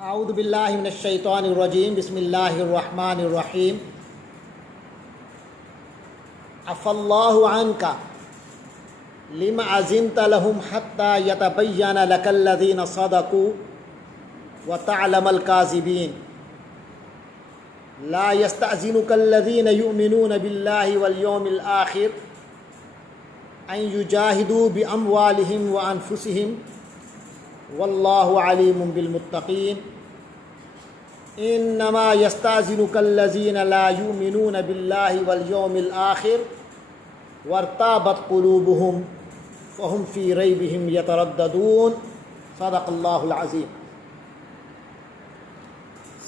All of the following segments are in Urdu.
اعوذ باللہ من الشیطان الرجیم بسم اللہ الرحمن الرحیم عفى اللہ عنک لما أذنت لهم حتى يتبين لك الذين صدقوا وتعلم الكاذبين لا يستأذنك الذين يؤمنون بالله واليوم الآخر أن يجاهدوا بأموالهم وأنفسهم والله عليم بالمتقين إنما يستأذنك الذين لا يؤمنون بالله واليوم الآخر وارتابت قلوبهم فهم في ريبهم يترددون صدق اللہ العظیم۔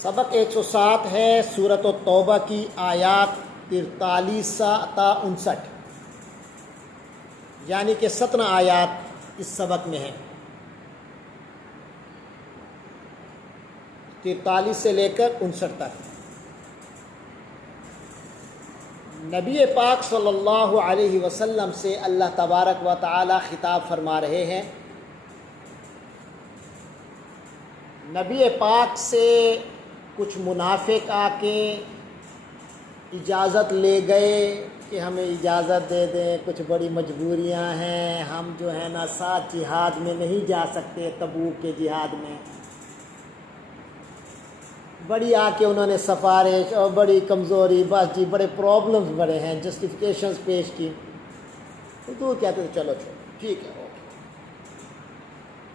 سبق 107 ہے سورۃ التوبہ کی آیات 43 تا 59، یعنی کہ 17 آیات اس سبق میں ہیں، 43 سے لے کر 59 تک۔ نبی پاک صلی اللہ علیہ وسلم سے اللہ تبارک و تعالی خطاب فرما رہے ہیں۔ نبی پاک سے کچھ منافق آ کے اجازت لے گئے کہ ہمیں اجازت دے دیں، کچھ بڑی مجبوریاں ہیں، ہم جو ہے نا ساتھ جہاد میں نہیں جا سکتے، تبوک کے جہاد میں۔ بڑی آ کے انہوں نے سفارش اور بڑی کمزوری، بس جی بڑے پرابلمز بڑے ہیں، جسٹیفیکیشنز پیش کی۔ حضور کہتے تھے چلو ٹھیک ہے اوکے،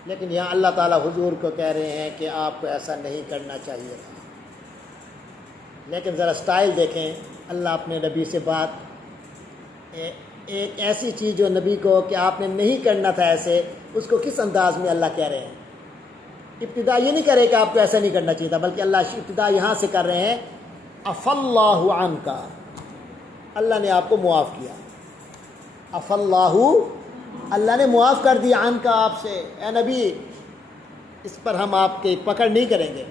لیکن یہاں اللہ تعالیٰ حضور کو کہہ رہے ہیں کہ آپ کو ایسا نہیں کرنا چاہیے تھا۔ لیکن ذرا سٹائل دیکھیں، اللہ اپنے نبی سے بات، ایک ایسی چیز جو نبی کو کہ آپ نے نہیں کرنا تھا ایسے، اس کو کس انداز میں اللہ کہہ رہے ہیں۔ ابتدا یہ نہیں کرے کہ آپ کو ایسا نہیں کرنا چاہیے تھا، بلکہ اللہ ابتدا یہاں سے کر رہے ہیں عفى اللہ عنک، اللہ نے آپ کو معاف کیا۔ عفى اللہ نے معاف کر دیا عنک آپ سے، اے نبی اس پر ہم آپ کی پکڑ نہیں کریں گے۔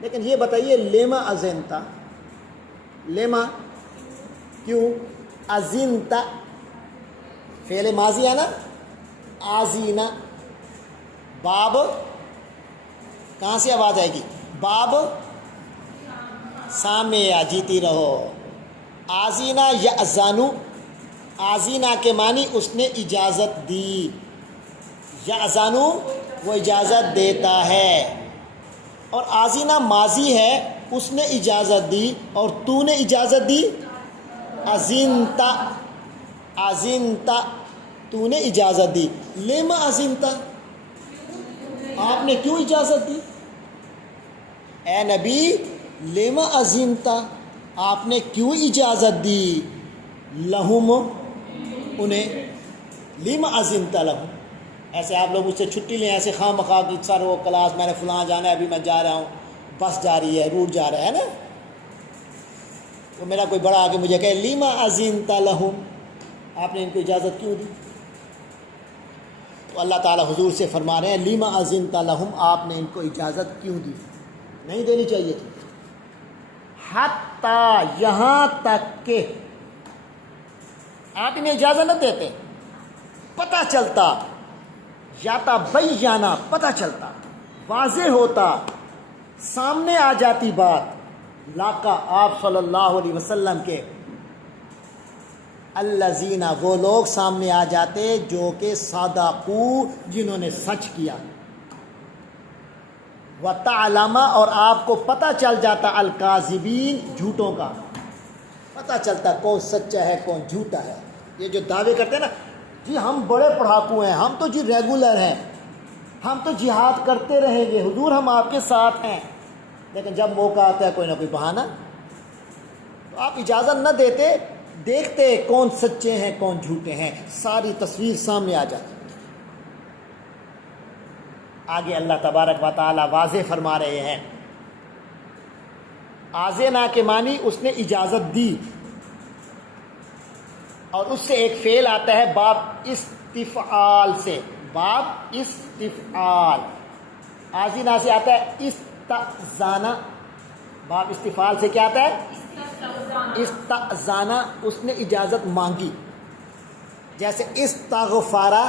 لیکن یہ بتائیے لما اذنت، لما کیوں، اذنت فعل ماضی ہے نا، آزینہ باب کہاں سے آواز آئے گی، باب سامنے جیتی رہو۔ آزینہ یا ازانو، آزینہ کے معنی اس نے اجازت دی، یا ازانو وہ اجازت دیتا ہے، اور آزینہ ماضی ہے، اس نے اجازت دی، اور تو نے اجازت دی، ازنتا، ازنتا تو نے اجازت دی۔ لما ازنتا، آپ نے کیوں اجازت دی؟ اے نبی لما اذنتا، آپ نے کیوں اجازت دی، لہم انہیں، لما اذنت لہم۔ ایسے آپ لوگ مجھ سے چھٹی لیں ایسے خواہ مخواہ کی، سر وہ کلاس میں نے فلاں جانا ہے، ابھی میں جا رہا ہوں، بس جا رہی ہے، روٹ جا رہا ہے نا، وہ میرا کوئی بڑا آگے مجھے کہے لما اذنت لہم، آپ نے ان کو اجازت کیوں دی؟ تو اللہ تعالیٰ حضور سے فرما رہے ہیں لما اذنت لہم، آپ نے ان کو اجازت کیوں دی، نہیں دینی چاہیے تھی۔ حتیٰ یہاں تک کہ، آپ انہیں اجازت نہ دیتے، پتہ چلتا، یتبینہ پتہ چلتا، واضح ہوتا، سامنے آ جاتی بات، لاقا آپ صلی اللہ علیہ وسلم کے، الذین وہ لوگ سامنے آ جاتے جو کہ صدقو جنہوں نے سچ کیا، وتعلم اور آپ کو پتہ چل جاتا الکاذبین جھوٹوں کا، پتہ چلتا کون سچا ہے کون جھوٹا ہے۔ یہ جو دعوے کرتے ہیں نا جی ہم بڑے پڑھاکو ہیں، ہم تو جی ریگولر ہیں، ہم تو جہاد کرتے رہیں گے، حضور ہم آپ کے ساتھ ہیں، لیکن جب موقع آتا ہے کوئی نہ کوئی بہانہ، تو آپ اجازت نہ دیتے، دیکھتے کون سچے ہیں کون جھوٹے ہیں، ساری تصویر سامنے آ جاتی۔ آگے اللہ تبارک و تعالی واضح فرما رہے ہیں، آزینا کے معنی اس نے اجازت دی، اور اس سے ایک فعل آتا ہے باب استفعال سے، باب استفعال، آزینا سے آتا ہے استأذانا، باب استفعال سے کیا آتا ہے، استأذانا، اس نے اجازت مانگی، جیسے استغفارا،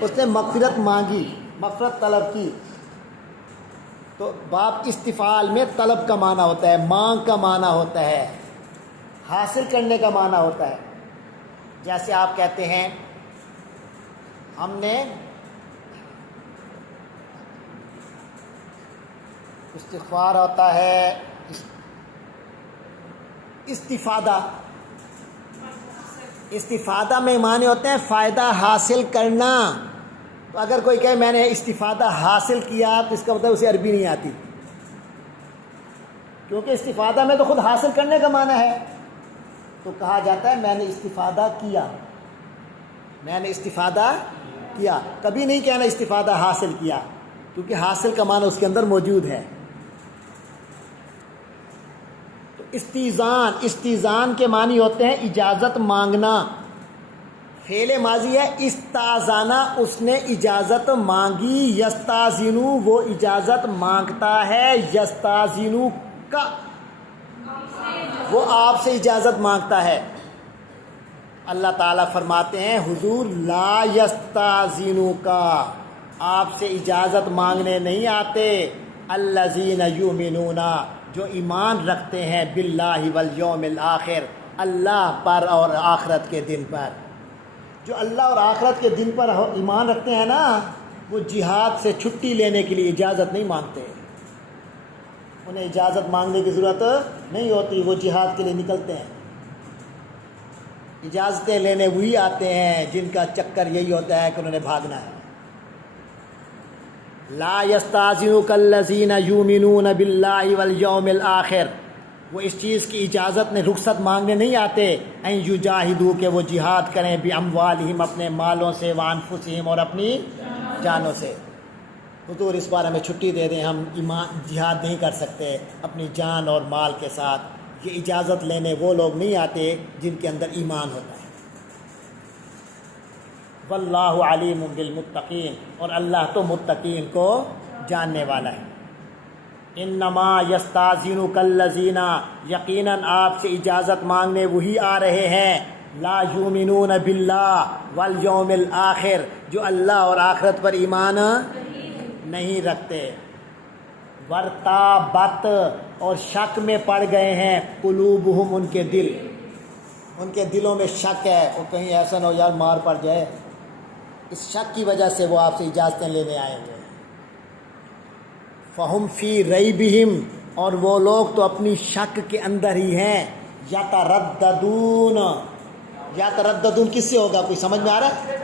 اس نے مغفرت مانگی، مغفرت طلب کی، تو باب استفعال میں طلب کا معنی ہوتا ہے، مانگ کا معنی ہوتا ہے، حاصل کرنے کا معنی ہوتا ہے۔ جیسے آپ کہتے ہیں ہم نے استغفار ہوتا ہے استفادہ، استفادہ میں معنی ہوتے ہیں فائدہ حاصل کرنا۔ تو اگر کوئی کہے میں نے استفادہ حاصل کیا تو اس کا مطلب اسے عربی نہیں آتی، کیونکہ استفادہ میں تو خود حاصل کرنے کا معنی ہے۔ تو کہا جاتا ہے میں نے استفادہ کیا، میں نے استفادہ کیا، کبھی نہیں کہنا استفادہ حاصل کیا، کیونکہ حاصل کا معنی اس کے اندر موجود ہے۔ تو استیزان، استیزان کے معنی ہوتے ہیں اجازت مانگنا۔ فعل ماضی ہے استاذانہ، اس نے اجازت مانگی، یستاذنو وہ اجازت مانگتا ہے، یستاذنو کا وہ آپ سے اجازت مانگتا ہے۔ اللہ تعالیٰ فرماتے ہیں حضور لا یستاذنو کا، آپ سے اجازت مانگنے نہیں آتے الذین یؤمنون، جو ایمان رکھتے ہیں باللہ والیوم الآخر، اللہ پر اور آخرت کے دن پر۔ جو اللہ اور آخرت کے دن پر ایمان رکھتے ہیں نا، وہ جہاد سے چھٹی لینے کے لیے اجازت نہیں مانگتے، انہیں اجازت مانگنے کی ضرورت نہیں ہوتی، وہ جہاد کے لیے نکلتے ہیں۔ اجازتیں لینے وہی آتے ہیں جن کا چکر یہی ہوتا ہے کہ انہوں نے بھاگنا ہے۔ لا یستاذنک الذین یؤمنون باللہ والیوم الآخر، وہ اس چیز کی اجازت میں رخصت مانگنے نہیں آتے ان یجاہدوا کہ وہ جہاد کریں باموالہم اپنے مالوں سے، وانفسہم اور اپنی جانوں سے۔ حضور اس بار ہمیں چھٹی دے دیں، ہم جہاد نہیں کر سکتے اپنی جان اور مال کے ساتھ۔ یہ اجازت لینے وہ لوگ نہیں آتے جن کے اندر ایمان ہوتا ہے۔ واللہ علیم بالمتقین، اور اللہ تو متقین کو جاننے والا ہے۔ انما یستاذنک الذین، یقیناً آپ سے اجازت مانگنے وہی آ رہے ہیں لا یؤمنون باللہ والیوم الآخر، جو اللہ اور آخرت پر ایمان نہیں رکھتے، ورتابت اور شک میں پڑ گئے ہیں، قلوبہم ان کے دل، ان کے دلوں میں شک ہے، وہ کہیں ایسا نہ ہو یار مار پڑ جائے، اس شک کی وجہ سے وہ آپ سے اجازتیں لینے آئے ہوئے ہیں۔ فہم فی ریبہم، اور وہ لوگ تو اپنی شک کے اندر ہی ہیں، یترددون، یترددون کس سے ہوگا، کوئی سمجھ میں آ رہا ہے؟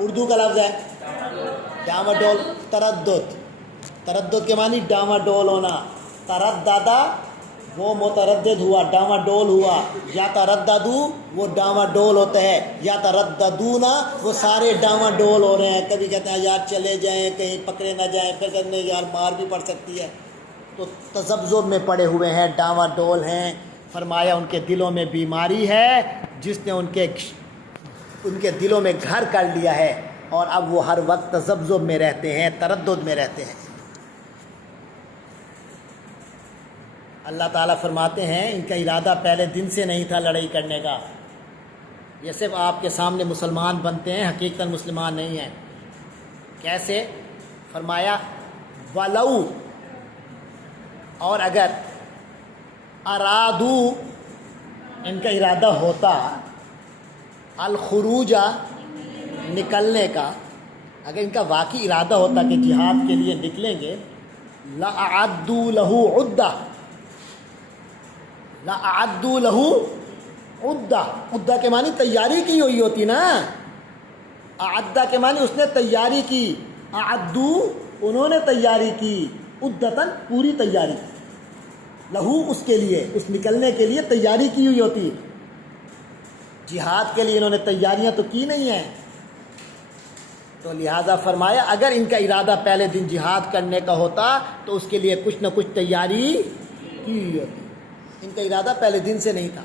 اردو کا لفظ ہے ڈاواڈول، تردد، تردد کے معنی ڈاواڈول ہونا، ترددہ وہ متردد ہوا، ڈاواڈول ہوا، یا ترددو وہ ڈاواڈول ہوتا ہے، یا ترددون وہ سارے ڈاواڈول ہو رہے ہیں، کبھی کہتے ہیں یار چلے جائیں کہیں پکڑے نہ جائیں، پھر کہتے ہیں یار مار بھی پڑ سکتی ہے، تو تذبذب میں پڑے ہوئے ہیں، ڈاواڈول ہیں۔ فرمایا ان کے دلوں میں بیماری ہے جس نے ان کے دلوں میں گھر کر لیا ہے، اور اب وہ ہر وقت تذبذب میں رہتے ہیں، تردد میں رہتے ہیں۔ اللہ تعالیٰ فرماتے ہیں ان کا ارادہ پہلے دن سے نہیں تھا لڑائی کرنے کا، یہ صرف آپ کے سامنے مسلمان بنتے ہیں، حقیقتاً مسلمان نہیں ہیں۔ کیسے؟ فرمایا ولو، اور اگر ارادو ان کا ارادہ ہوتا الخروج نکلنے کا، اگر ان کا واقعی ارادہ ہوتا کہ جہاد کے لیے نکلیں گے، لأعدوا له عدہ، لأعدوا له عدہ، عدہ کے معنی تیاری کی ہوئی ہوتی نا، اعدہ کے معنی اس نے تیاری کی، اعدو انہوں نے تیاری کی، عدتاً پوری تیاری، لہو اس کے لیے، اس نکلنے کے لیے تیاری کی ہوئی ہوتی، جہاد کے لیے انہوں نے تیاریاں تو کی نہیں ہیں، تو لہٰذا فرمایا اگر ان کا ارادہ پہلے دن جہاد کرنے کا ہوتا تو اس کے لیے کچھ نہ کچھ تیاری کی ہوتی، ان کا ارادہ پہلے دن سے نہیں تھا۔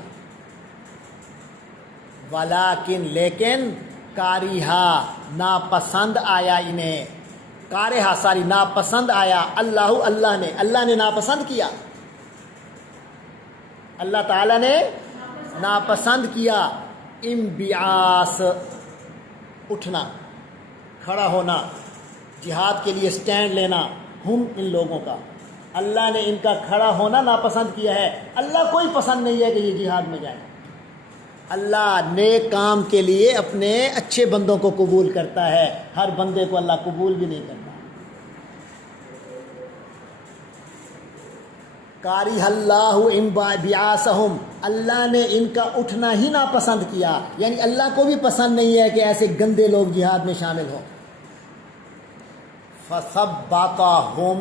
ولیکن لیکن کارہا ناپسند آیا انہیں، کارہا ساری ناپسند آیا، اللہ نے ناپسند کیا، اللہ تعالیٰ نے ناپسند کیا، انبعاث اٹھنا، کھڑا ہونا، جہاد کے لیے سٹینڈ لینا، ہم ان لوگوں کا، اللہ نے ان کا کھڑا ہونا ناپسند کیا ہے۔ اللہ کوئی پسند نہیں ہے کہ یہ جہاد میں جائیں۔ اللہ نیک کام کے لیے اپنے اچھے بندوں کو قبول کرتا ہے، ہر بندے کو اللہ قبول بھی نہیں کرتا۔ کاری اللہ ان بیاسہم، اللہ نے ان کا اٹھنا ہی ناپسند کیا، یعنی اللہ کو بھی پسند نہیں ہے کہ ایسے گندے لوگ جہاد میں شامل ہوں۔ فثبتہم،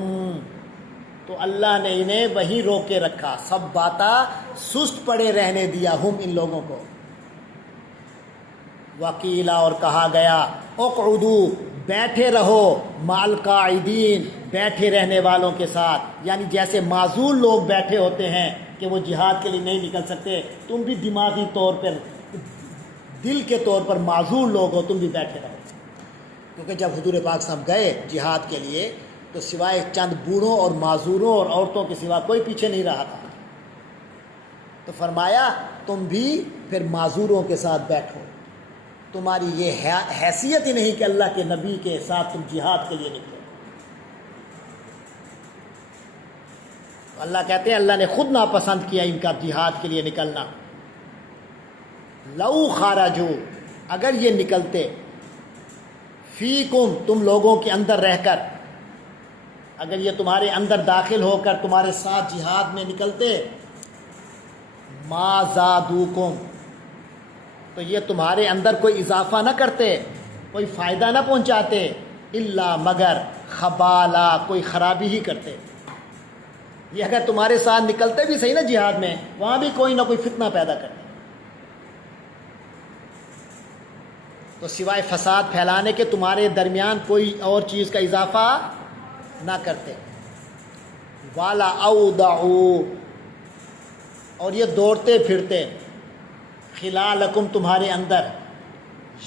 تو اللہ نے انہیں وہیں روکے رکھا، ثباتا سست پڑے رہنے دیا، ہم ان لوگوں کو۔ وقیلا، اور کہا گیا، اقعدوا، بیٹھے رہو، مع القاعدین، بیٹھے رہنے والوں کے ساتھ، یعنی جیسے معذور لوگ بیٹھے ہوتے ہیں کہ وہ جہاد کے لیے نہیں نکل سکتے، تم بھی دماغی طور پر، دل کے طور پر معذور لوگ ہو، تم بھی بیٹھے رہو۔ کیونکہ جب حضور پاک صاحب گئے جہاد کے لیے تو سوائے چند بوڑھوں اور معذوروں اور عورتوں کے سوا کوئی پیچھے نہیں رہا تھا، تو فرمایا تم بھی پھر معذوروں کے ساتھ بیٹھو، تمہاری یہ حیثیت ہی نہیں کہ اللہ کے نبی کے ساتھ تم جہاد کے لیے نکلو۔ اللہ کہتے ہیں اللہ نے خود ناپسند کیا ان کا جہاد کے لیے نکلنا۔ لو خرجو، اگر یہ نکلتے، فیکم، تم لوگوں کے اندر رہ کر، اگر یہ تمہارے اندر داخل ہو کر تمہارے ساتھ جہاد میں نکلتے، ما زادوکم، تو یہ تمہارے اندر کوئی اضافہ نہ کرتے، کوئی فائدہ نہ پہنچاتے، الا مگر خبالا، کوئی خرابی ہی کرتے۔ یہ اگر تمہارے ساتھ نکلتے بھی صحیح نا جہاد میں، وہاں بھی کوئی نہ کوئی فتنہ پیدا کرتے، تو سوائے فساد پھیلانے کے تمہارے درمیان کوئی اور چیز کا اضافہ نہ کرتے۔ والا اودعوا، اور یہ دوڑتے پھرتے، خلالکم، تمہارے اندر،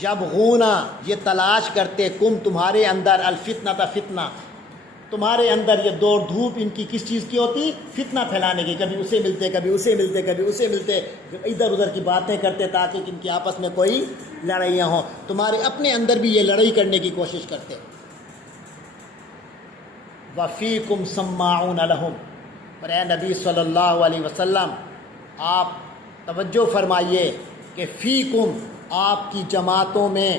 یبغونا، یہ تلاش کرتے، کم، تمہارے اندر، الفتنہ، فتنہ، تمہارے اندر یہ دوڑ دھوپ ان کی کس چیز کی ہوتی؟ فتنہ پھیلانے کی، کبھی اسے ملتے، کبھی اسے ملتے، کبھی اسے ملتے، ادھر ادھر کی باتیں کرتے تاکہ ان کی آپس میں کوئی لڑائیاں ہوں، تمہارے اپنے اندر بھی یہ لڑائی کرنے کی کوشش کرتے۔ وفیکم سماعون لہم، اور اے نبی صلی اللہ علیہ وسلم آپ توجہ فرمائیے کہ فیکم، آپ کی جماعتوں میں،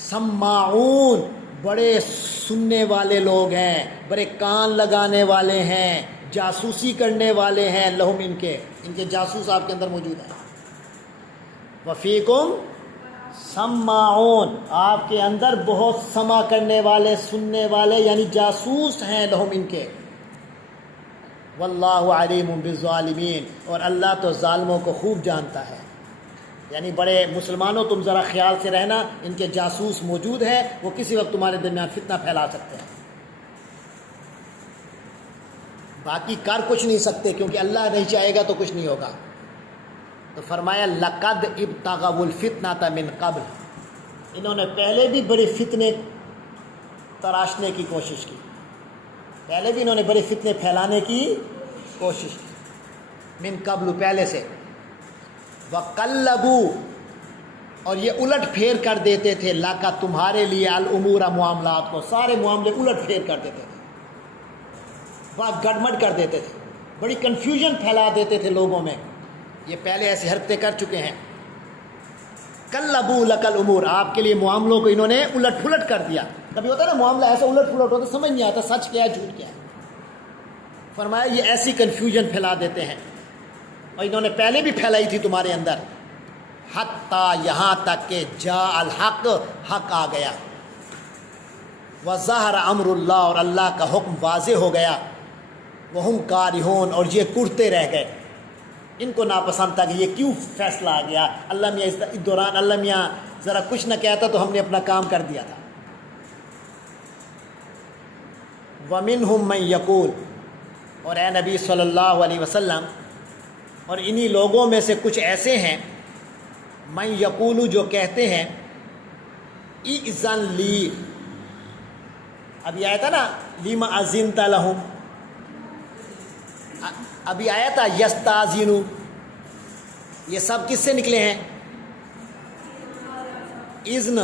سماعون، بڑے سننے والے لوگ ہیں، بڑے کان لگانے والے ہیں، جاسوسی کرنے والے ہیں، لہم، ان کے جاسوس آپ کے اندر موجود ہیں۔ وفیکم سماعون، آپ کے اندر بہت سمع کرنے والے، سننے والے، یعنی جاسوس ہیں، لہم، ان کے۔ واللہ علیم بالظالمین، اور اللہ تو ظالموں کو خوب جانتا ہے، یعنی بڑے مسلمانوں تم ذرا خیال سے رہنا، ان کے جاسوس موجود ہیں، وہ کسی وقت تمہارے درمیان فتنہ پھیلا سکتے ہیں، باقی کر کچھ نہیں سکتے، کیونکہ اللہ نہیں چاہے گا تو کچھ نہیں ہوگا۔ تو فرمایا لقد ابتغوا الفتنة من قبل، انہوں نے پہلے بھی بڑے فتنے تراشنے کی کوشش کی، پہلے بھی انہوں نے بڑے فتنے پھیلانے کی کوشش کی، من قبل، پہلے سے۔ وقلبوا، اور یہ الٹ پھیر کر دیتے تھے، لاکا، تمہارے لیے، الامور، معاملات کو، سارے معاملے الٹ پھیر کر دیتے تھے، بات گڑمڑ کر دیتے تھے، بڑی کنفیوژن پھیلا دیتے تھے لوگوں میں، یہ پہلے ایسی حرکتیں کر چکے ہیں۔ قلبوا لک الامور، آپ کے لیے معاملوں کو انہوں نے الٹ پھلٹ کر دیا، کبھی ہوتا ہے نا معاملہ ایسا الٹ پھلٹ ہوتا، سمجھ نہیں آتا سچ کیا ہے جھوٹ کیا ہے، فرمایا یہ ایسی کنفیوژن پھیلا دیتے ہیں، اور انہوں نے پہلے بھی پھیلائی تھی تمہارے اندر، حتیٰ، یہاں تک کہ جاء الحق، حق آ گیا، وظہر امر اللہ، اور اللہ کا حکم واضح ہو گیا، وہم کارہون، اور یہ کرتے رہ گئے، ان کو ناپسند تھا کہ یہ کیوں فیصلہ آ گیا، اللہ میاں اس دوران اللہ میاں ذرا کچھ نہ کہتا تو ہم نے اپنا کام کر دیا تھا۔ وَمِنْهُمْ مَنْ يَقُولُ، اور اے نبی صلی اللہ علیہ وسلم، اور انہی لوگوں میں سے کچھ ایسے ہیں، من یقول، جو کہتے ہیں، اِذَنْ لی، ابھی آیا تھا نا، لِمَ أَذِنْتَ لَهُمْ، ابھی آیا تھا یستاذنو، یہ سب کس سے نکلے ہیں؟ اذن،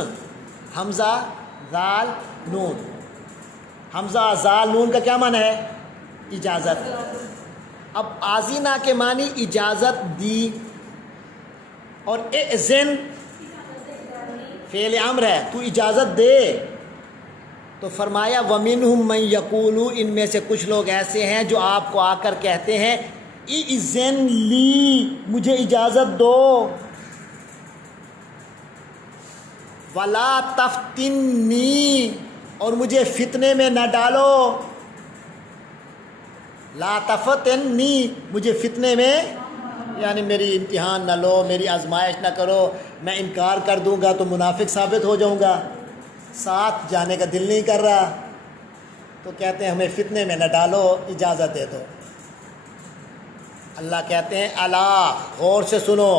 حمزہ، ذال، نون، حمزہ زال نون کا کیا معنی ہے؟ اجازت. اب آذینہ کے معنی اجازت دی، اور اذن فعل امر ہے، تو اجازت دے. تو فرمایا وَمِنْهُمْ مَنْ يَقُولُ، ان میں سے کچھ لوگ ایسے ہیں جو آپ کو آ کر کہتے ہیں اِذن لی، مجھے اجازت دو. وَلَا تَفْتِنِّي، اور مجھے فتنے میں نہ ڈالو. لا تفتنی، مجھے فتنے میں، یعنی میری امتحان نہ لو، میری آزمائش نہ کرو. میں انکار کر دوں گا تو منافق ثابت ہو جاؤں گا، ساتھ جانے کا دل نہیں کر رہا. تو کہتے ہیں ہمیں فتنے میں نہ ڈالو، اجازت دے دو. اللہ کہتے ہیں الا، غور سے سنو،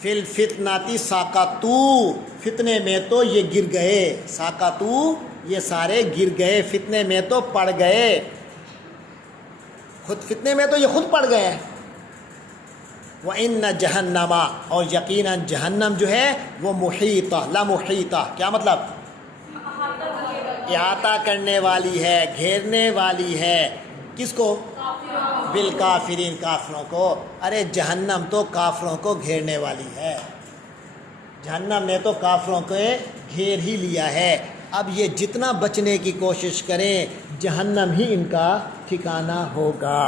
فی الفتناتی ساقطو، فتنے میں تو یہ گر گئے. ساقطو، یہ سارے گر گئے، فتنے میں تو پڑ گئے. خود فتنے میں تو یہ خود پڑ گئے ہیں. وَإِنَّ جَهَنَّمَ، اور یقیناً جہنم جو ہے وہ محیطہ، لا محیطہ، کیا مطلب؟ احاطہ کرنے والی ہے، گھیرنے والی ہے. کس کو؟ بالکافرین، کافروں کو. ارے جہنم تو کافروں کو گھیرنے والی ہے، جہنم نے تو کافروں کو گھیر ہی لیا ہے. اب یہ جتنا بچنے کی کوشش کریں جہنم ہی ان کا ٹھکانہ ہوگا.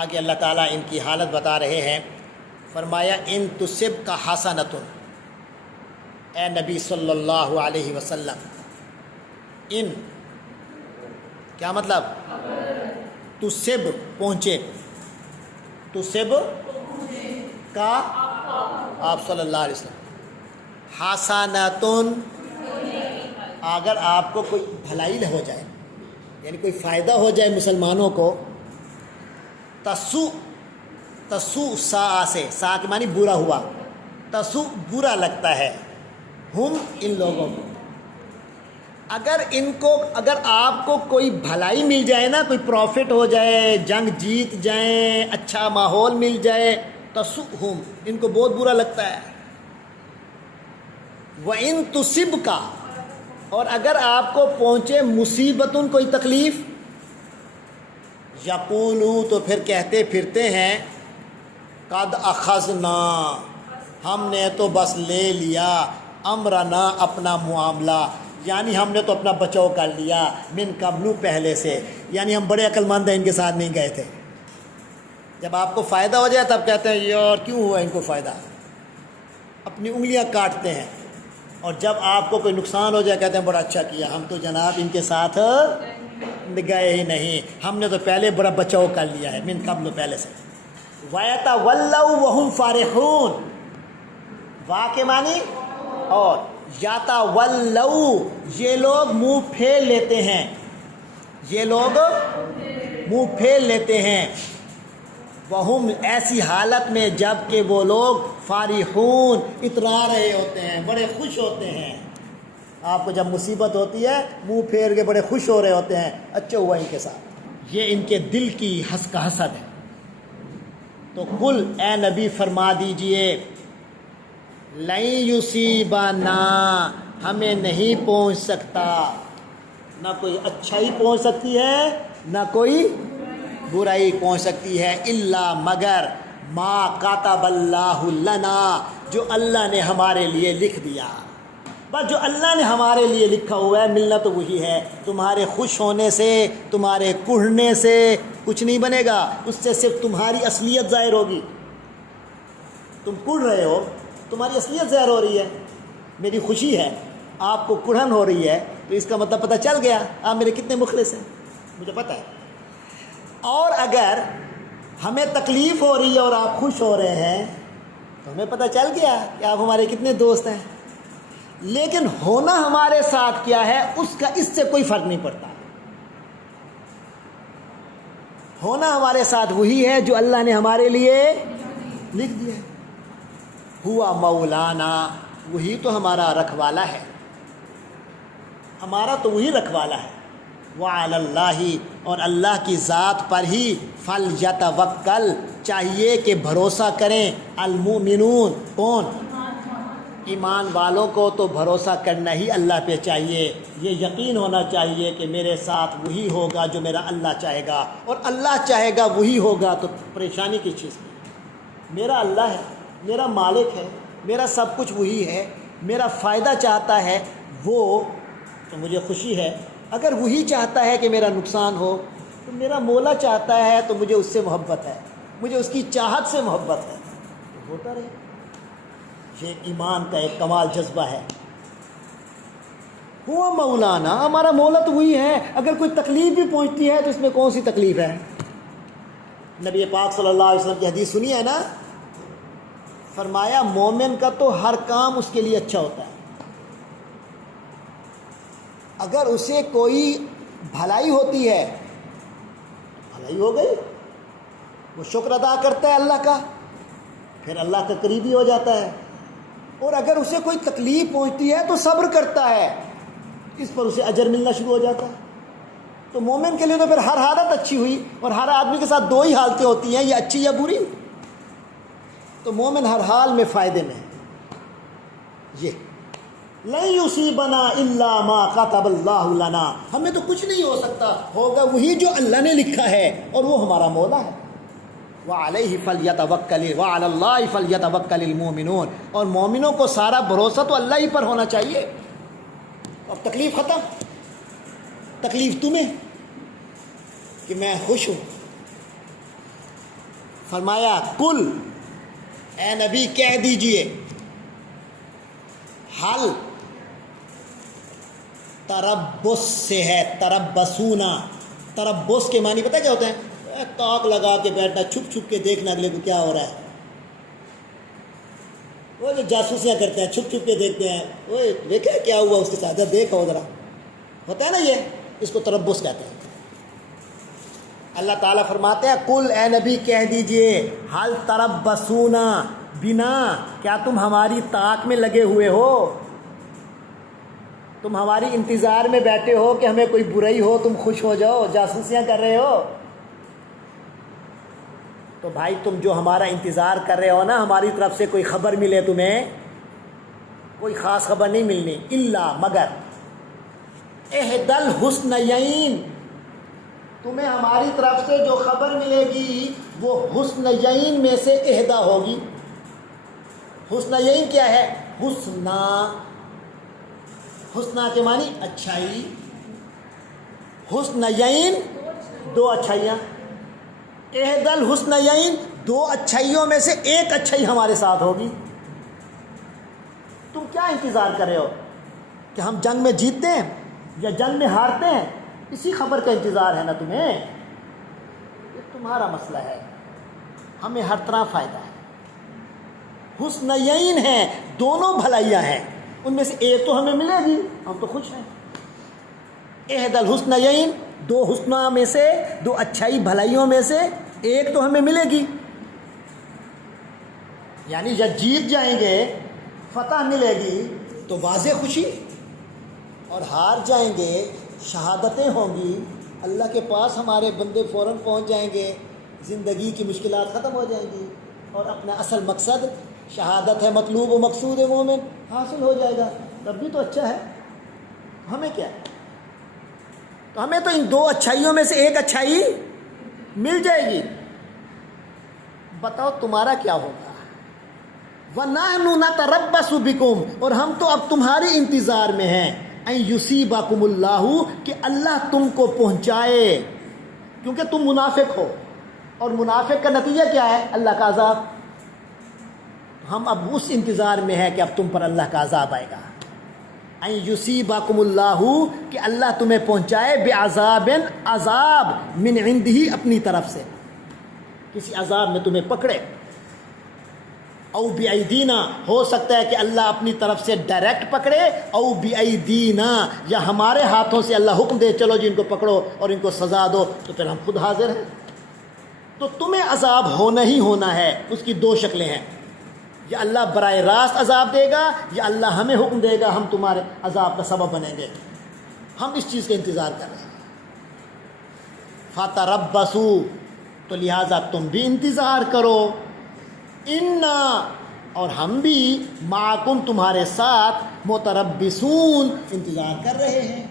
آگے اللہ تعالیٰ ان کی حالت بتا رہے ہیں. فرمایا ان تصب کا حسنۃ، اے نبی صلی اللہ علیہ وسلم، ان کیا مطلب؟ تصب پہنچے، تصب کا آپ صلی اللہ علیہ وسلم، حسنۃ اگر آپ کو کوئی بھلائی ہو جائے، یعنی کوئی فائدہ ہو جائے مسلمانوں کو. تسو، تسو سا سے، سا کے معنی برا ہوا، تسو برا لگتا ہے، ہم ان لوگوں کو. اگر آپ کو کوئی بھلائی مل جائے نا، کوئی پروفٹ ہو جائے، جنگ جیت جائیں، اچھا ماحول مل جائے، تسو ہم، ان کو بہت برا لگتا ہے. وَإِن تُصِبْ کا، اور اگر آپ کو پہنچے مصیبت، کوئی تکلیف، یقولو، تو پھر کہتے پھرتے ہیں قد اخذنا، ہم نے تو بس لے لیا، امرنا، اپنا معاملہ، یعنی ہم نے تو اپنا بچاؤ کر لیا، من قبل، پہلے سے. یعنی ہم بڑے عقل مند ہیں، ان کے ساتھ نہیں گئے تھے. جب آپ کو فائدہ ہو جائے تب کہتے ہیں یار کیوں ہوا ان کو فائدہ، اپنی انگلیاں کاٹتے ہیں. اور جب آپ کو کوئی نقصان ہو جائے کہتے ہیں بڑا اچھا کیا، ہم تو جناب ان کے ساتھ گئے ہی نہیں، ہم نے تو پہلے بڑا بچاؤ کر لیا ہے، من قبل، پہلے سے. وَيَتَوَلَّوْا وَهُمْ فَارِحُونَ، وا کے معنی اور، یَتَوَلَّوْا، یہ لوگ منہ پھیر لیتے ہیں، یہ لوگ منہ پھیر لیتے ہیں. وہم، ایسی حالت میں جب کہ وہ لوگ فارحون، اترا رہے ہوتے ہیں، بڑے خوش ہوتے ہیں. آپ کو جب مصیبت ہوتی ہے منہ پھیر کے بڑے خوش ہو رہے ہوتے ہیں، اچھا ہوا ان کے ساتھ. یہ ان کے دل کی حسد ہے. تو قل، اے نبی فرما دیجئے، لن یصیبنا، ہمیں نہیں پہنچ سکتا، نہ کوئی اچھائی پہنچ سکتی ہے نہ کوئی برائی پہنچ سکتی ہے، الا مگر ما کتب اللہ لنا، جو اللہ نے ہمارے لیے لکھ دیا. بس جو اللہ نے ہمارے لیے لکھا ہوا ہے ملنا تو وہی ہے. تمہارے خوش ہونے سے، تمہارے کڑھنے سے کچھ نہیں بنے گا، اس سے صرف تمہاری اصلیت ظاہر ہوگی. تم کڑھ رہے ہو، تمہاری اصلیت ظاہر ہو رہی ہے. میری خوشی ہے، آپ کو کڑھن ہو رہی ہے، تو اس کا مطلب پتہ چل گیا آپ میرے کتنے مخلص ہیں، مجھے پتہ ہے. اور اگر ہمیں تکلیف ہو رہی ہے اور آپ خوش ہو رہے ہیں تو ہمیں پتہ چل گیا کہ آپ ہمارے کتنے دوست ہیں. لیکن ہونا ہمارے ساتھ کیا ہے اس کا، اس سے کوئی فرق نہیں پڑتا. ہونا ہمارے ساتھ وہی ہے جو اللہ نے ہمارے لیے لکھ دیا. ہوا مولانا، وہی تو ہمارا رکھوالا ہے، ہمارا تو وہی رکھوالا ہے. وعلی اللہ، اور اللہ کی ذات پر ہی فلیتوکل، چاہیے کہ بھروسہ کریں، المؤمنون، کون؟ ایمان والوں کو تو بھروسہ کرنا ہی اللہ پہ چاہیے، یہ یقین ہونا چاہیے کہ میرے ساتھ وہی ہوگا جو میرا اللہ چاہے گا، اور اللہ چاہے گا وہی ہوگا، تو پریشانی کی چیز نہیں۔ میرا اللہ ہے، میرا مالک ہے، میرا سب کچھ وہی ہے، میرا فائدہ چاہتا ہے وہ، تو مجھے خوشی ہے۔ اگر وہی چاہتا ہے کہ میرا نقصان ہو، تو میرا مولا چاہتا ہے تو مجھے اس سے محبت ہے، مجھے اس کی چاہت سے محبت ہے، تو ہوتا رہے۔ یہ ایمان کا ایک کمال جذبہ ہے۔ ہوا مولانا، ہمارا مولا تو وہی ہے، اگر کوئی تکلیف بھی پہنچتی ہے تو اس میں کون سی تکلیف ہے؟ نبی پاک صلی اللہ علیہ وسلم کی حدیث سنی ہے نا، فرمایا مومن کا تو ہر کام اس کے لیے اچھا ہوتا ہے، اگر اسے کوئی بھلائی ہوتی ہے، بھلائی ہو گئی، وہ شکر ادا کرتا ہے اللہ کا، پھر اللہ کا قریبی ہو جاتا ہے، اور اگر اسے کوئی تکلیف پہنچتی ہے تو صبر کرتا ہے، اس پر اسے اجر ملنا شروع ہو جاتا ہے۔ تو مومن کے لیے تو پھر ہر حالت اچھی ہوئی، اور ہر آدمی کے ساتھ دو ہی حالتیں ہوتی ہیں، یا اچھی یا بری، تو مومن ہر حال میں فائدے میں ہے۔ یہ لن یصیبنا الا ما كتب اللہ لنا، ہمیں تو کچھ نہیں ہو سکتا، ہوگا وہی جو اللہ نے لکھا ہے، اور وہ ہمارا مولا ہے۔ وعلیہ فلیتوکل وعلی اللہ فلیتوکل المؤمنون، اور مومنوں کو سارا بھروسہ تو اللہ ہی پر ہونا چاہیے۔ اب تکلیف ختم، تکلیف تمہیں کہ میں خوش ہوں۔ فرمایا کل، اے نبی کہہ دیجئے، حل تربص سے ہے، تربصونا، تربص کے معنی پتہ کیا ہوتے ہیں؟ تاک لگا کے بیٹھنا، چھپ چھپ کے دیکھنا اگلے کو کیا ہو رہا ہے۔ وہ جو جاسوسیاں کرتے ہیں، چھپ چھپ کے دیکھتے ہیں، وہ دیکھے کیا ہوا اس کے ساتھ، دیکھو ذرا، ہوتا ہے نا یہ، اس کو تربص کہتے ہیں۔ اللہ تعالیٰ فرماتے ہیں کل، اے نبی کہہ دیجئے، حل تربصونا بنا، کیا تم ہماری طاق میں لگے ہوئے ہو، تم ہماری انتظار میں بیٹھے ہو کہ ہمیں کوئی برائی ہو تم خوش ہو جاؤ، جاسوسیاں کر رہے ہو؟ تو بھائی تم جو ہمارا انتظار کر رہے ہو نا، ہماری طرف سے کوئی خبر ملے تمہیں، کوئی خاص خبر نہیں ملنی، الا مگر احدی الحسنیین، تمہیں ہماری طرف سے جو خبر ملے گی وہ حسنیین میں سے احدا ہوگی۔ حسنیین کیا ہے؟ حسنا، حسنا کے معنی اچھائی، حسنیین دو اچھائیاں، احدی الحسنیین دو اچھائیوں میں سے ایک اچھائی ہمارے ساتھ ہوگی۔ تم کیا انتظار کر رہے ہو کہ ہم جنگ میں جیتتے ہیں یا جنگ میں ہارتے ہیں؟ اسی خبر کا انتظار ہے نا تمہیں، یہ تمہارا مسئلہ ہے، ہمیں ہر طرح فائدہ ہے۔ حسنیین ہیں، دونوں بھلائیاں ہیں، ان میں سے ایک تو ہمیں ملے گی، ہم تو خوش ہیں۔ احدی الحسنیین، دو حسنہ میں سے، دو اچھائی بھلائیوں میں سے ایک تو ہمیں ملے گی، یعنی جب جیت جائیں گے، فتح ملے گی تو واضح خوشی، اور ہار جائیں گے، شہادتیں ہوں گی، اللہ کے پاس ہمارے بندے فوراً پہنچ جائیں گے، زندگی کی مشکلات ختم ہو جائیں گی، اور اپنا اصل مقصد شہادت ہے، مطلوب و مقصود مومن حاصل ہو جائے گا، تب بھی تو اچھا ہے۔ ہمیں کیا ہے؟ تو ہمیں تو ان دو اچھائیوں میں سے ایک اچھائی مل جائے گی، بتاؤ تمہارا کیا ہوگا؟ وَنَحْنُ نَتَرَبَّصُ بِكُمْ، اور ہم تو اب تمہارے انتظار میں ہیں، اَن يُصِيبَكُمُ اللَّهُ، کہ اللہ تم کو پہنچائے، کیونکہ تم منافق ہو، اور منافق کا نتیجہ کیا ہے؟ اللہ کا عذاب۔ ہم اب اس انتظار میں ہیں کہ اب تم پر اللہ کا عذاب آئے گا، اَن يُصِيبَكُمُ اللَّهُ، کہ اللہ تمہیں پہنچائے، بِعَذَابٍ، عذاب، من عندہ، اپنی طرف سے، کسی عذاب میں تمہیں پکڑے، او بِأَيْدِينَا، ہو سکتا ہے کہ اللہ اپنی طرف سے ڈائریکٹ پکڑے، او بِأَيْدِينَا، یا ہمارے ہاتھوں سے اللہ حکم دے چلو جی ان کو پکڑو اور ان کو سزا دو، تو پھر ہم خود حاضر ہیں۔ تو تمہیں عذاب ہونا ہی ہونا ہے، اس کی دو شکلیں ہیں، یا اللہ براہ راست عذاب دے گا، یا اللہ ہمیں حکم دے گا ہم تمہارے عذاب کا سبب بنیں گے، ہم اس چیز کا انتظار کر رہے ہیں۔ فَتَرَبَّصُوا، تو لہٰذا تم بھی انتظار کرو، اِنَّا، اور ہم بھی معکم تمہارے ساتھ متربصون انتظار کر رہے ہیں.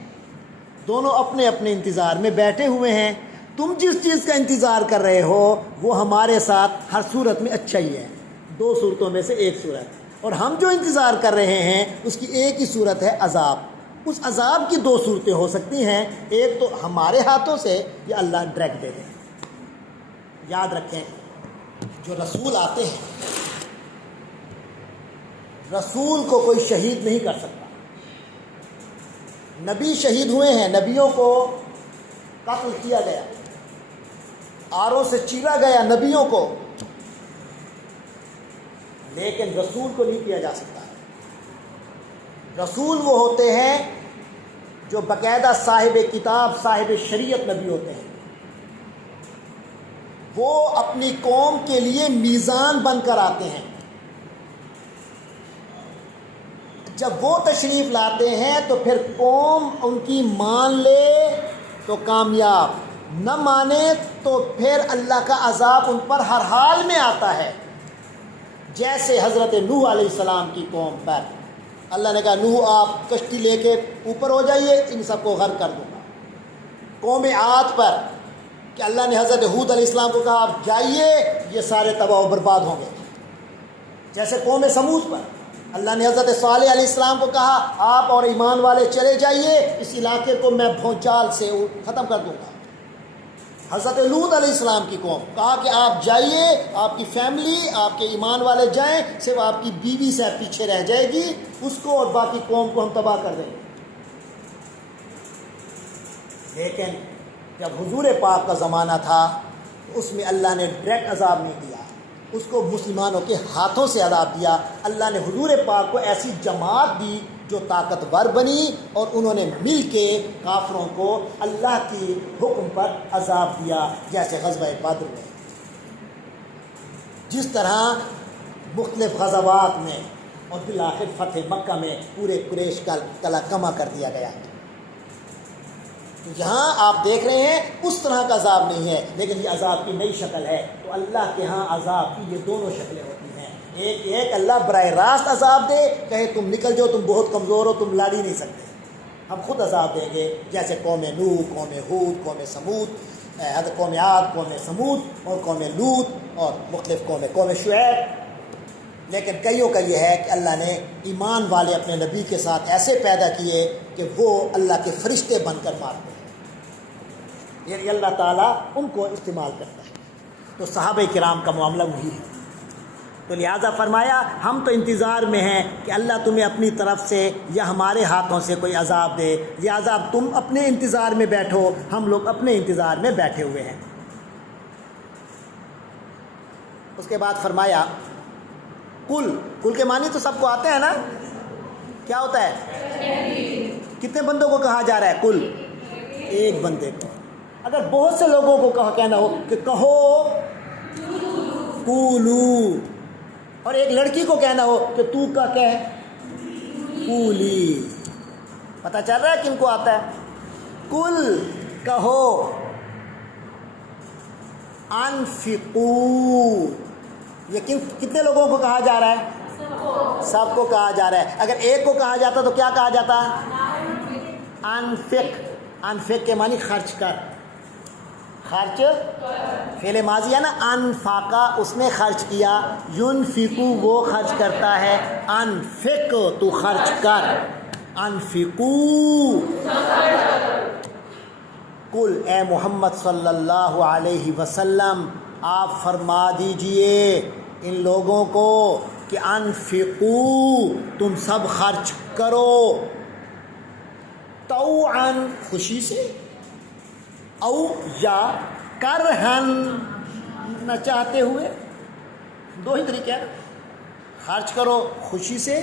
دونوں اپنے اپنے انتظار میں بیٹھے ہوئے ہیں. تم جس چیز کا انتظار کر رہے ہو وہ ہمارے ساتھ ہر صورت میں اچھا ہی ہے. 2 صورتوں میں سے ایک صورت. اور ہم جو انتظار کر رہے ہیں اس کی ایک ہی صورت ہے عذاب. اس عذاب کی 2 صورتیں ہو سکتی ہیں. ایک تو ہمارے ہاتھوں سے یا اللہ ڈائریکٹ دے دے. یاد رکھیں جو رسول آتے ہیں رسول کو کوئی شہید نہیں کر سکتا. نبی شہید ہوئے ہیں, نبیوں کو قتل کیا گیا, آروں سے چیرا گیا نبیوں کو, لیکن رسول کو نہیں کیا جا سکتا. رسول وہ ہوتے ہیں جو باقاعدہ صاحب کتاب صاحب شریعت نبی ہوتے ہیں. وہ اپنی قوم کے لیے میزان بن کر آتے ہیں. جب وہ تشریف لاتے ہیں تو پھر قوم ان کی مان لے تو کامیاب, نہ مانے تو پھر اللہ کا عذاب ان پر ہر حال میں آتا ہے. جیسے حضرت نوح علیہ السلام کی قوم پر اللہ نے کہا نوح آپ کشتی لے کے اوپر ہو جائیے, ان سب کو غرق کر دوں گا. قوم عاد پر کہ اللہ نے حضرت ہود علیہ السلام کو کہا آپ جائیے یہ سارے تباہ و برباد ہوں گے. جیسے قوم سمود پر اللہ نے حضرت صالح علیہ السلام کو کہا آپ اور ایمان والے چلے جائیے اس علاقے کو میں بھونچال سے ختم کر دوں گا. حضرت لوط علیہ السلام کی قوم کہا کہ آپ جائیے, آپ کی فیملی آپ کے ایمان والے جائیں, صرف آپ کی بیوی سے پیچھے رہ جائے گی, اس کو اور باقی قوم کو ہم تباہ کر دیں گے. لیکن جب حضور پاک کا زمانہ تھا تو اس میں اللہ نے ڈائریکٹ عذاب نہیں دیا, اس کو مسلمانوں کے ہاتھوں سے عذاب دیا. اللہ نے حضور پاک کو ایسی جماعت دی جو طاقتور بنی اور انہوں نے مل کے کافروں کو اللہ کی حکم پر عذاب دیا. جیسے غزوہ بدر میں جس طرح مختلف غزوات میں اور بالآخر فتح مکہ میں پورے قریش کا تلا کما کر دیا گیا. تو یہاں آپ دیکھ رہے ہیں اس طرح کا عذاب نہیں ہے, لیکن یہ عذاب کی نئی شکل ہے. تو اللہ کے ہاں عذاب کی یہ دونوں شکلیں ہوتی ہیں. ایک اللہ براہ راست عذاب دے, کہے تم نکل جاؤ تم بہت کمزور ہو تم لڑ ہی نہیں سکتے, ہم خود عذاب دیں گے. جیسے قوم نوح, قوم ہود, قوم سمود, قوم عاد, قوم سمود اور قوم لوط اور مختلف قوم شعیب. لیکن کئیوں کا یہ ہے کہ اللہ نے ایمان والے اپنے نبی کے ساتھ ایسے پیدا کیے کہ وہ اللہ کے فرشتے بن کر مارتے ہیں, یعنی اللہ تعالیٰ ان کو استعمال کرتا ہے. تو صحابہ کرام کا معاملہ وہی ہے. تو لہٰذا فرمایا ہم تو انتظار میں ہیں کہ اللہ تمہیں اپنی طرف سے یا ہمارے ہاتھوں سے کوئی عذاب دے, لہٰذا تم اپنے انتظار میں بیٹھو, ہم لوگ اپنے انتظار میں بیٹھے ہوئے ہیں. اس کے بعد فرمایا کل کے معنی تو سب کو آتے ہیں نا, کیا ہوتا ہے؟ کتنے بندوں کو کہا جا رہا ہے؟ کل, ایک بندے کو. اگر بہت سے لوگوں کو کہنا ہو کہ کہو قولو, اور ایک لڑکی کو کہنا ہو کہ تو کا کہہ قولی, پتہ چل رہا ہے کن کو آتا ہے؟ کل کہو, انفقو, یہ کتنے لوگوں کو کہا جا رہا ہے؟ سب کو کہا جا رہا ہے. اگر ایک کو کہا جاتا تو کیا کہا جاتا؟ انفق. انفق کے معنی خرچ کر, خرچ فعل ماضی ہے نا, انفاقہ اس نے خرچ کیا, ینفقو وہ خرچ کرتا ہے, انفق تو خرچ کر, انفقو. کل اے محمد صلی اللہ علیہ وسلم آپ فرما دیجئے ان لوگوں کو کہ انفقو تم سب خرچ کرو, طوعاً خوشی سے, او یا کرہن نہ چاہتے ہوئے, 2 ہی طریقے ہیں. خرچ کرو خوشی سے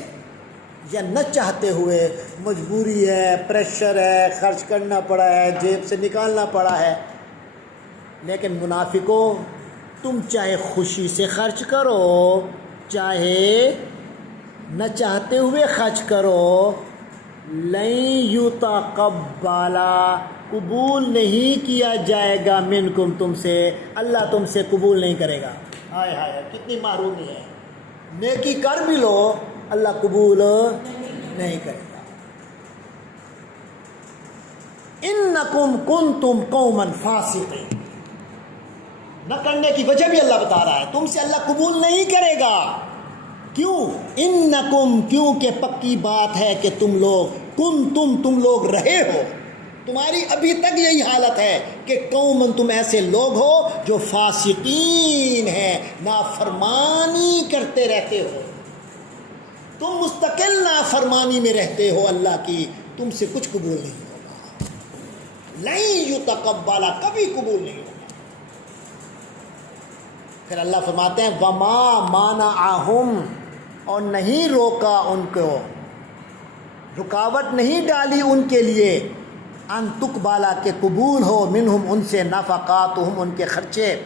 یا نہ چاہتے ہوئے, مجبوری ہے, پریشر ہے, خرچ کرنا پڑا ہے, جیب سے نکالنا پڑا ہے. لیکن منافقوں تم چاہے خوشی سے خرچ کرو چاہے نہ چاہتے ہوئے خرچ کرو, لن یتقبلا قبول نہیں کیا جائے گا منکم تم سے, اللہ تم سے قبول نہیں کرے گا. ہائے ہائے کتنی محرومی ہے. نیکی کر بھی لو اللہ قبول نہیں کرے گا. انکم کنتم قوما فاسقین، نہ کرنے کی وجہ بھی اللہ بتا رہا ہے، تم سے اللہ قبول نہیں کرے گا. کیوں؟ انکم، کیونکہ پکی بات ہے کہ تم لوگ رہے ہو، تمہاری ابھی تک یہی حالت ہے کہ قومن، تم ایسے لوگ ہو جو فاسقین ہیں، نافرمانی کرتے رہتے ہو، تم مستقل نافرمانی میں رہتے ہو اللہ کی، تم سے کچھ قبول نہیں ہوگا، لن یتقبل، کبھی قبول نہیں ہوگا. پھر اللہ فرماتے ہیں وما مانعہم، اور نہیں روکا ان کو، رکاوٹ نہیں ڈالی ان کے لیے، ان تقبالا، کہ قبول ہو، منہم، ان سے، نفقاتہم، ان کے خرچے.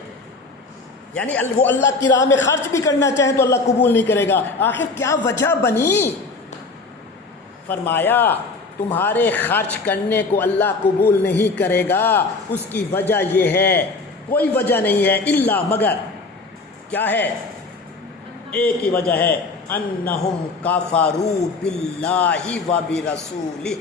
یعنی وہ اللہ کی راہ میں خرچ بھی کرنا چاہیں تو اللہ قبول نہیں کرے گا. آخر کیا وجہ بنی؟ فرمایا تمہارے خرچ کرنے کو اللہ قبول نہیں کرے گا، اس کی وجہ یہ ہے، کوئی وجہ نہیں ہے، الا، مگر کیا ہے؟ ایک ہی وجہ ہے، انہم کفروا باللہ و برسولہ،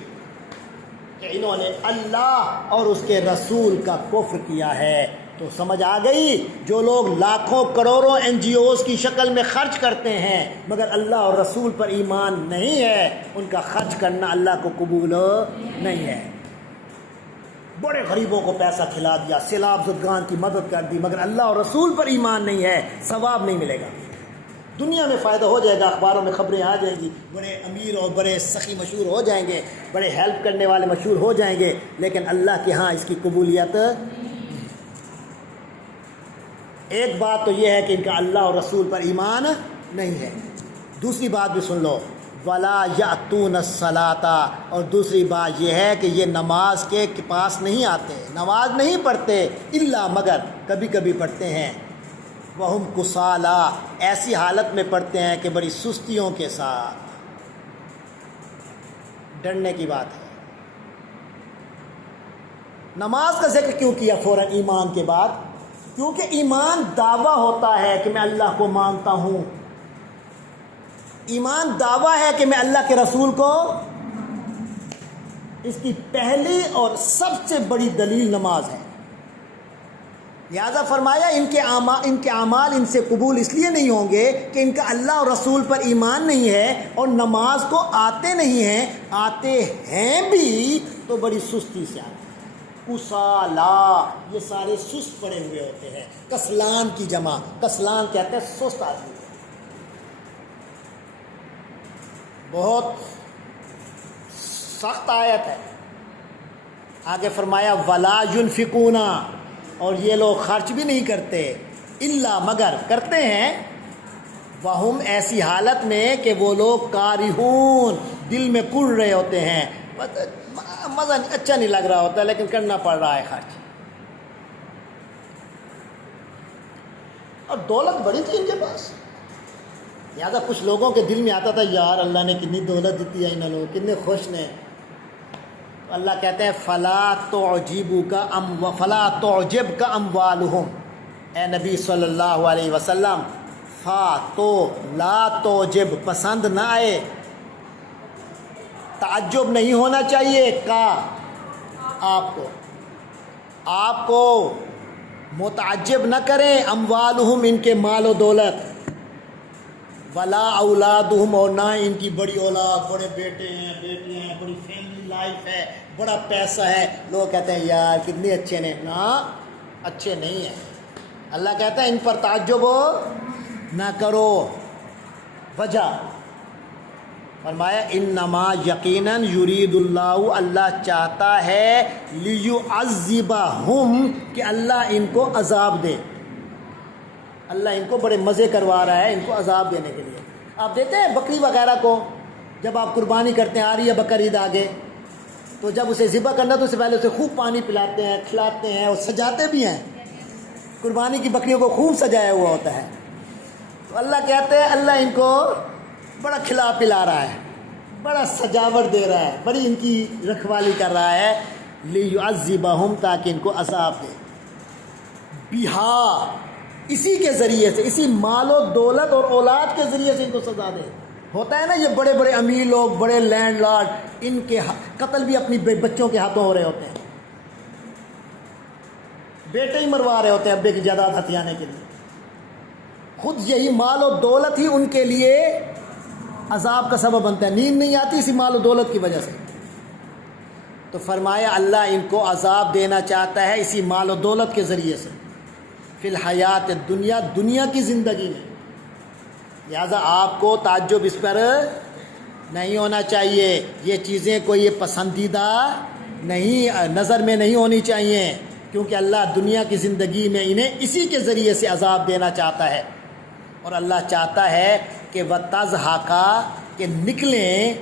کہ انہوں نے اللہ اور اس کے رسول کا کفر کیا ہے. تو سمجھ آ گئی، جو لوگ لاکھوں کروڑوں NGOs کی شکل میں خرچ کرتے ہیں مگر اللہ اور رسول پر ایمان نہیں ہے، ان کا خرچ کرنا اللہ کو قبول نہیں ہے. بڑے غریبوں کو پیسہ کھلا دیا، سیلاب زدگان کی مدد کر دی، مگر اللہ اور رسول پر ایمان نہیں ہے، ثواب نہیں ملے گا. دنیا میں فائدہ ہو جائے گا، اخباروں میں خبریں آ جائیں گی، بڑے امیر اور بڑے سخی مشہور ہو جائیں گے، بڑے ہیلپ کرنے والے مشہور ہو جائیں گے، لیکن اللہ کے ہاں اس کی قبولیت. ایک بات تو یہ ہے کہ ان کا اللہ اور رسول پر ایمان نہیں ہے. دوسری بات بھی سن لو، ولا یأتون الصلاۃ، اور دوسری بات یہ ہے کہ یہ نماز کے پاس نہیں آتے، نماز نہیں پڑھتے، الا، مگر کبھی کبھی پڑھتے ہیں، وہم کسالا، ایسی حالت میں پڑھتے ہیں کہ بڑی سستیوں کے ساتھ. ڈرنے کی بات ہے. نماز کا ذکر کیوں کیا فوراً ایمان کے بعد؟ کیونکہ ایمان دعویٰ ہوتا ہے کہ میں اللہ کو مانتا ہوں، ایمان دعویٰ ہے کہ میں اللہ کے رسول کو، اس کی پہلی اور سب سے بڑی دلیل نماز ہے. لہذا فرمایا ان کے اعمال ان سے قبول اس لیے نہیں ہوں گے کہ ان کا اللہ اور رسول پر ایمان نہیں ہے اور نماز کو آتے نہیں ہیں، آتے ہیں بھی تو بڑی سستی سے آتے ہیں. کسالا، یہ سارے سست پڑے ہوئے ہوتے ہیں. کسلان کی جمع، کسلان کہتے ہیں سست آدمی. بہت سخت آیت ہے. آگے فرمایا ولا ينفقون، اور یہ لوگ خرچ بھی نہیں کرتے، الا، مگر کرتے ہیں، وہم، ایسی حالت میں کہ وہ لوگ کارہون، دل میں کڑ رہے ہوتے ہیں، مزہ اچھا نہیں لگ رہا ہوتا لیکن کرنا پڑ رہا ہے خرچ. اور دولت بڑی تھی ان کے پاس، لہٰذا کچھ لوگوں کے دل میں آتا تھا یار اللہ نے کتنی دولت دیتی ہے، ان لوگوں کتنے خوش نے. اللہ کہتے ہیں فلا تعجبک اموالہم، اے نبی صلی اللہ علیہ وسلم، لا تعجب، پسند نہ آئے، تعجب نہیں ہونا چاہیے کا آپ کو متعجب نہ کریں، اموالہم، ان کے مال و دولت، ولا اولادہم، اور نہ ان کی بڑی اولاد، بڑے بیٹے ہیں، بیٹیاں ہیں، بڑی فیملی لائف ہے، بڑا پیسہ ہے. لوگ کہتے ہیں یار کتنے اچھے نے، نہ اچھے نہیں ہیں. اللہ کہتا ہے ان پر تعجب نہ کرو. وجہ فرمایا انما، یقیناً، یرید اللہ، اللہ چاہتا ہے، لیعذبہم، کہ اللہ ان کو عذاب دے. اللہ ان کو بڑے مزے کروا رہا ہے ان کو عذاب دینے کے لیے. آپ دیتے ہیں بکری وغیرہ کو، جب آپ قربانی کرتے ہیں، آ رہی ہے بقرعید آگے، تو جب اسے ذبح کرنا تو اس سے پہلے اسے خوب پانی پلاتے ہیں، کھلاتے ہیں اور سجاتے بھی ہیں. قربانی کی بکریوں کو خوب سجایا ہوا ہوتا ہے. تو اللہ کہتے ہیں اللہ ان کو بڑا کھلا پلا رہا ہے، بڑا سجاوٹ دے رہا ہے، بڑی ان کی رکھوالی کر رہا ہے، لیعذبہم، تاکہ ان کو عذاب دے. بہا، اسی کے ذریعے سے، اسی مال و دولت اور اولاد کے ذریعے سے ان کو سزا دے۔ ہوتا ہے نا یہ بڑے بڑے امیر لوگ، بڑے لینڈ لارڈ، ان کے قتل بھی اپنی بچوں کے ہاتھوں ہو رہے ہوتے ہیں، بیٹے ہی مروا رہے ہوتے ہیں ابے کی جائیداد ہتھیانے کے لیے۔ خود یہی مال و دولت ہی ان کے لیے عذاب کا سبب بنتا ہے، نیند نہیں آتی اسی مال و دولت کی وجہ سے۔ تو فرمایا اللہ ان کو عذاب دینا چاہتا ہے اسی مال و دولت کے ذریعے سے، فی الحیات دنیا، دنیا کی زندگی میں۔ لہذا آپ کو تعجب اس پر نہیں ہونا چاہیے، یہ چیزیں کوئی پسندیدہ نہیں، نظر میں نہیں ہونی چاہیے، کیونکہ اللہ دنیا کی زندگی میں انہیں اسی کے ذریعے سے عذاب دینا چاہتا ہے۔ اور اللہ چاہتا ہے کہ وَتَضْحَكَ، کہ نکلیں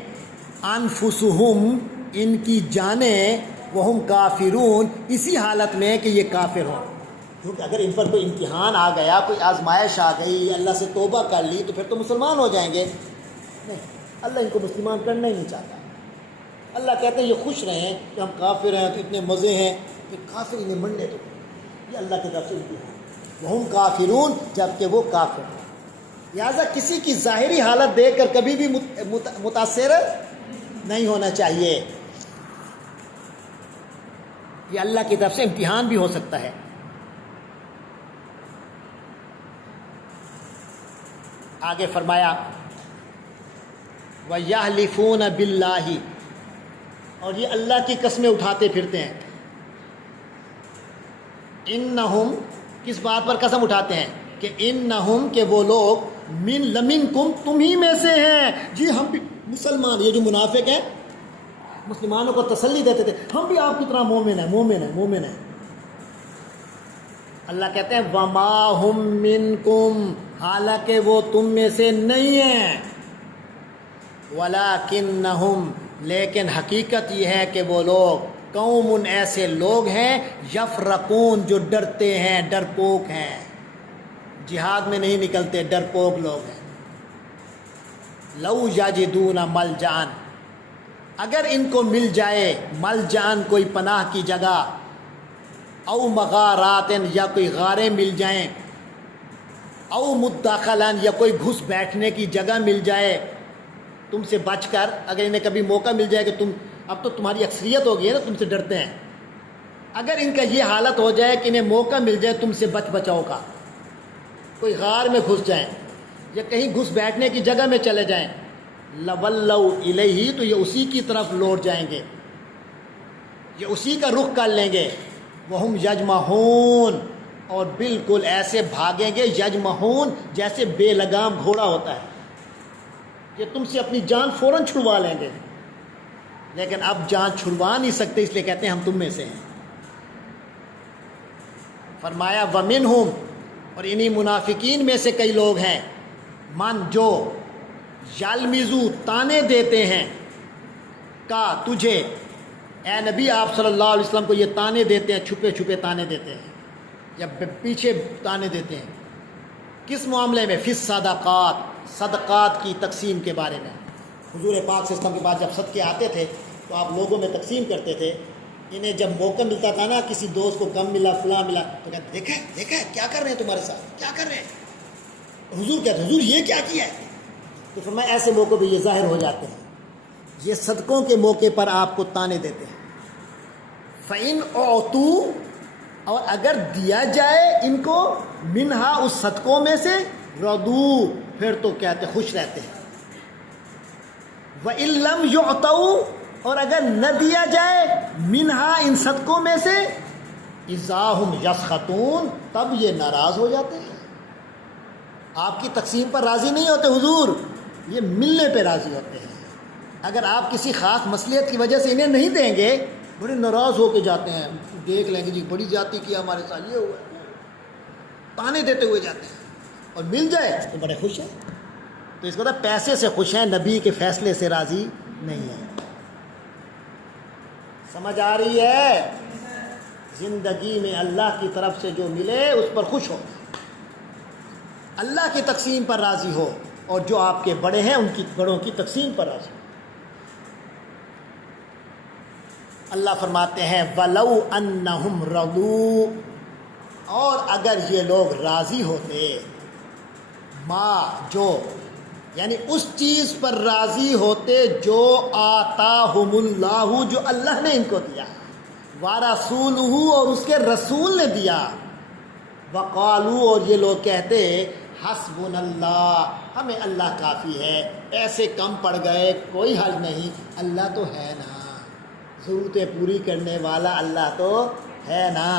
انفسہم، ان کی جانیں، وہم کافرون، اسی حالت میں کہ یہ کافر ہوں۔ کیونکہ اگر ان پر کوئی امتحان آ گیا، کوئی آزمائش آ گئی، اللہ سے توبہ کر لی تو پھر تو مسلمان ہو جائیں گے۔ نہیں، اللہ ان کو مسلمان کرنا ہی نہیں چاہتا۔ اللہ کہتے ہیں یہ خوش رہیں کہ ہم کافر ہیں تو اتنے مزے ہیں، کہ کافر انہیں منڈے تو یہ اللہ کی طرف سے امتحان، وہم کافرون، جبکہ وہ کافر ہیں۔ لہٰذا کسی کی ظاہری حالت دیکھ کر کبھی بھی متاثر نہیں ہونا چاہیے، یہ اللہ کی طرف سے امتحان بھی ہو سکتا ہے۔ آگے فرمایا وَيَحْلِفُونَ بِاللَّهِ، اور یہ اللہ کی قسمیں اٹھاتے پھرتے ہیں۔ انہم، کس بات پر قسم اٹھاتے ہیں؟ کہ انہم، کہ وہ لوگ، لمنکم، تم ہی میں سے ہیں، جی ہم بھی مسلمان، یہ جو منافق ہیں مسلمانوں کو تسلی دیتے تھے ہم بھی آپ کی طرح مومن ہیں، مومن ہیں، مومن ہیں۔ اللہ کہتے ہیں وَمَا هُم مِّنکُم، حالانکہ وہ تم میں سے نہیں ہیں، وَلَٰكِنَّهُمْ، لیکن حقیقت یہ ہے کہ وہ لوگ قوم، ایسے لوگ ہیں، یفرقون، جو ڈرتے ہیں، ڈرپوک ہیں، جہاد میں نہیں نکلتے، ڈرپوک لوگ ہیں۔ لَوْ یَجِدُونَ مَلْجَأً، اگر ان کو مل جائے ملجان، کوئی پناہ کی جگہ، او مغاراتن، یا کوئی غاریں مل جائیں، او مدخلاً، یا کوئی گھس بیٹھنے کی جگہ مل جائے تم سے بچ کر، اگر انہیں کبھی موقع مل جائے کہ تم، اب تو تمہاری اکثریت ہو گئی ہے نا، تم سے ڈرتے ہیں، اگر ان کا یہ حالت ہو جائے کہ انہیں موقع مل جائے تم سے بچ بچاؤ کا، کوئی غار میں گھس جائیں یا کہیں گھس بیٹھنے کی جگہ میں چلے جائیں، لَوَلَّوْا إِلَيْهِ، تو یہ اسی کی طرف لوٹ جائیں گے، یہ اسی کا رخ کر لیں گے، وَهُمْ يَجْمَحُونَ، اور بالکل ایسے بھاگیں گے، یجمحون، جیسے بے لگام گھوڑا ہوتا ہے، کہ تم سے اپنی جان فوراً چھڑوا لیں گے، لیکن اب جان چھڑوا نہیں سکتے، اس لیے کہتے ہیں ہم تم میں سے ہیں۔ فرمایا وَمِنْهُمْ، اور انہی منافقین میں سے کئی لوگ ہیں، من، جو یلمزو، تانے دیتے ہیں، کا، تجھے، اے نبی آپ صلی اللہ علیہ وسلم کو یہ تانے دیتے ہیں، چھپے چھپے تانے دیتے ہیں یا پیچھے تانے دیتے ہیں، کس معاملے میں؟ فی الصدقات، صدقات کی تقسیم کے بارے میں۔ حضور پاک صلی اللہ علیہ وسلم کے بعد جب صدقے آتے تھے تو آپ لوگوں میں تقسیم کرتے تھے، انہیں جب موقع ملتا تھا نا، کسی دوست کو کم ملا، فلاں ملا، تو کہتے دیکھا کیا کر رہے ہیں تمہارے ساتھ، کیا کر رہے ہیں؟ حضور کہتے حضور یہ کیا کیا ہے؟ تو فرمایا ایسے موقع پہ یہ ظاہر ہو جاتے ہیں، یہ صدقوں کے موقع پر آپ کو تانے دیتے ہیں۔ فَإِنْ أُعْطُوا، اور اگر دیا جائے ان کو، منہا، اس صدقوں میں سے، رضوا، پھر تو کہتے خوش رہتے ہیں۔ وَإِن لَّمْ يُعْطَوْا، اور اگر نہ دیا جائے، منہا، ان صدقوں میں سے، اِذَا هُمْ يَسْخَطُونَ، تب یہ ناراض ہو جاتے ہیں، آپ کی تقسیم پر راضی نہیں ہوتے حضور، یہ ملنے پہ راضی ہوتے ہیں۔ اگر آپ کسی خاص مصلحت کی وجہ سے انہیں نہیں دیں گے، بڑے ناراض ہو کے جاتے ہیں، دیکھ لیں گے جی بڑی زیادتی کیا ہمارے ساتھ، یہ ہوا ہے، تانے دیتے ہوئے جاتے ہیں، اور مل جائے تو بڑے خوش ہیں۔ تو اس کو تو پیسے سے خوش ہیں، نبی کے فیصلے سے راضی نہیں ہیں۔ سمجھ آ رہی ہے؟ زندگی میں اللہ کی طرف سے جو ملے اس پر خوش ہو، اللہ کی تقسیم پر راضی ہو، اور جو آپ کے بڑے ہیں ان کی بڑوں کی تقسیم پر راضی ہو۔ اللہ فرماتے ہیں وَلَوْ أَنَّهُمْ رَضُوا، اور اگر یہ لوگ راضی ہوتے ماں جو یعنی اس چیز پر راضی ہوتے جو آتاہم اللہ جو اللہ نے ان کو دیا ورسولہ اور اس کے رسول نے دیا وقالو اور یہ لوگ کہتے حسبنا اللہ ہمیں اللہ کافی ہے ایسے کم پڑ گئے کوئی حل نہیں اللہ تو ہے نا ضرورتیں پوری کرنے والا اللہ تو ہے نا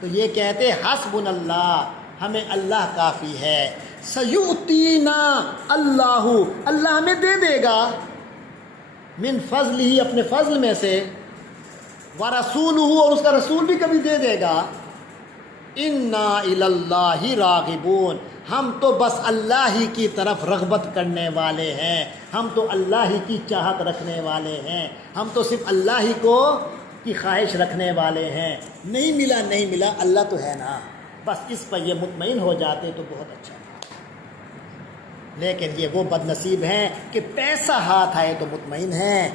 تو یہ کہتے حسبنا اللہ ہمیں اللہ کافی ہے سیؤتینا اللہ اللہ ہمیں دے دے گا من فضل ہی اپنے فضل میں سے ورسولہ اور اس کا رسول بھی کبھی دے دے گا انا الی اللہ راغبون ہم تو بس اللہ ہی کی طرف رغبت کرنے والے ہیں ہم تو اللہ ہی کی چاہت رکھنے والے ہیں ہم تو صرف اللہ ہی کو کی خواہش رکھنے والے ہیں نہیں ملا اللہ تو ہے نا بس اس پر یہ مطمئن ہو جاتے تو بہت اچھا لیکن یہ وہ بد نصیب ہیں کہ پیسہ ہاتھ آئے تو مطمئن ہیں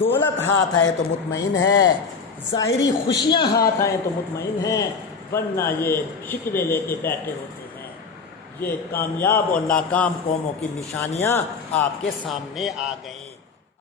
دولت ہاتھ آئے تو مطمئن ہے ظاہری خوشیاں ہاتھ آئیں تو مطمئن ہیں ورنہ یہ شکوے لے کے بیٹھے ہوتے ہیں یہ کامیاب اور ناکام قوموں کی نشانیاں آپ کے سامنے آ گئیں